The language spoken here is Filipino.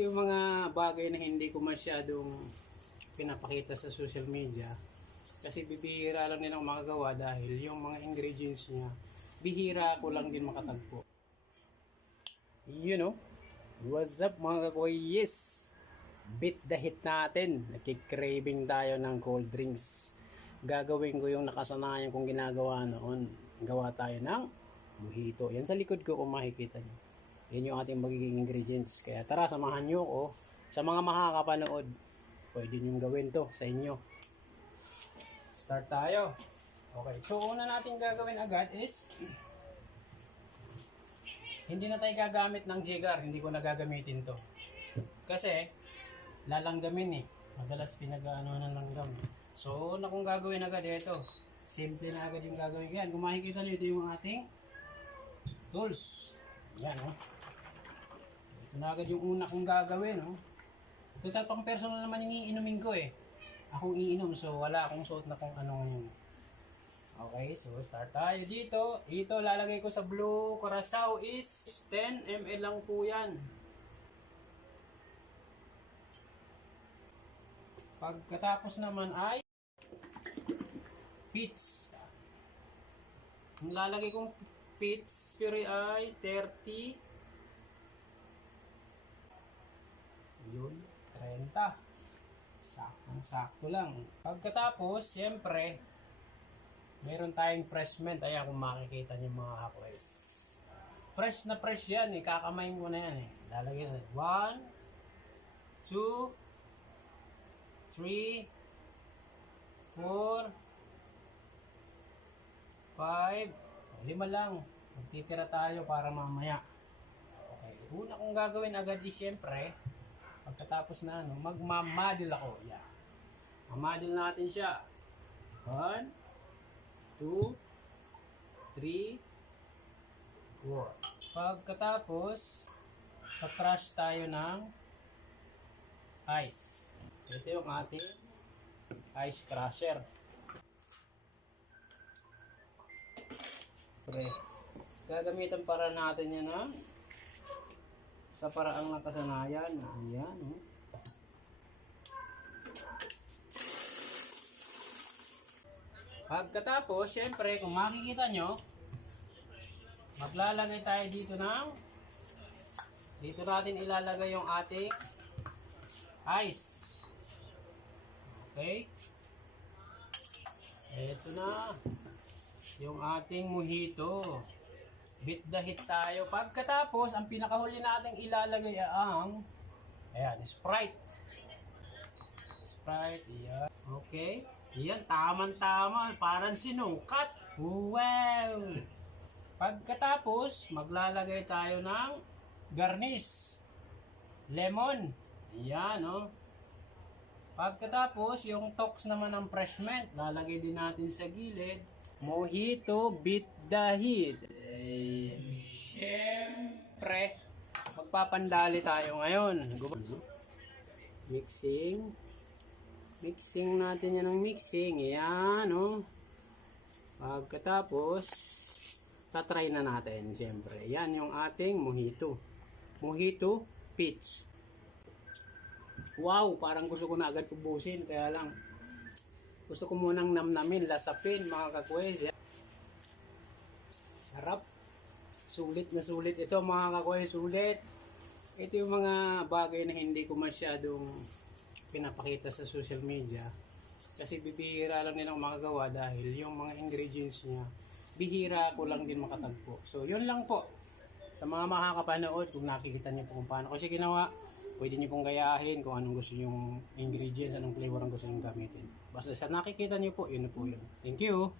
Ito yung mga bagay na hindi ko masyadong pinapakita sa social media. Kasi bibihira lang din ako makagawa dahil yung mga ingredients niya, bihira ko lang din makatagpo. You know, what's up mga kakoy? Yes! Beat the hit natin. Nakikraving tayo ng cold drinks. Gagawin ko yung nakasanayan kong ginagawa noon. Gawa tayo ng mojito. Yan sa likod ko kung makikita nyo. Yan yung ating magiging ingredients. Kaya tara, samahan nyo ko. Sa mga makakapanood, pwede nyo gawin to sa inyo. Start tayo. Okay, so una natin gagawin agad is hindi na tayo gagamit ng jigar. Hindi ko na gagamitin to. Kasi lalanggamin eh. Madalas pinag-ano ng langgam. So una kong gagawin agad ito. Simple na agad yung gagawin. Yan, kung makikita nyo, ito yung ating tools. Yan o. Ito na agad yung una kong gagawin, no? Total pang personal naman yung iinumin ko eh. Akong iinom, so wala akong suot na kung ano yun. Okay, so start tayo dito. Ito lalagay ko sa blue curacao is 10 ml lang po yan. Pagkatapos naman ay peach. Ang lalagay kong peach puree ay 30. Yun, 30. Saktong-sakto lang. Pagkatapos, siyempre, meron tayong fresh mint. Ayan, kung makikita niyo mga kakwes. Fresh na fresh yan eh. Kakamayin ko na yan eh. Lalagay na. 1, 2, 3, 4, 5, 5 lang. Magtitira tayo para mamaya. Okay. Una kong gagawin agad is siyempre, pagkatapos na ano, magmamadil ako. Yeah. Mamadil natin siya. 1, 2, 3, 4. Pagkatapos, pa-crush tayo ng ice. Ito yung ating ice crusher. Pre. Gagamitan para natin yan ha. Sa paraang nakasanayan. Ayan. Oh. Pagkatapos, syempre, kung makikita nyo, maglalagay tayo dito ng dito natin ilalagay yung ating ice. Okay? Ito na yung ating mojito. Beat the hit tayo. Pagkatapos, ang pinakahuli natin ilalagay ang ayan, Sprite. Sprite, yan. Okay. Yan, tamang-tama. Parang sinungkat. Wow! Pagkatapos, maglalagay tayo ng garnish. Lemon. Yan, oh. Pagkatapos, yung tox naman ng fresh mint, lalagay din natin sa gilid. Mojito beat the heat. Siyempre, magpapandali tayo ngayon. Mixing. Mixing natin yan ng mixing. Ayan, oh. Pagkatapos, tatry na natin, siyempre. Yan yung ating mojito. Mojito peach. Wow, parang gusto ko na agad ubusin. Kaya lang, gusto ko munang namnamin, lasapin mga kakwes. Sarap. Sulit na sulit ito mga kakwes, sulit. Ito yung mga bagay na hindi ko masyadong pinapakita sa social media. Kasi bibihira lang din ako makagawa dahil yung mga ingredients niya, bihira ko lang din makatagpo. So yun lang po. Sa mga makakapanood, kung nakikita niyo po kung paano ko siya ginawa, pwede niyo pong gayahin kung anong gusto yung ingredients, anong flavor ang gusto niyo gamitin. Basta sa nakikita niyo po, yun na po yun. Thank you!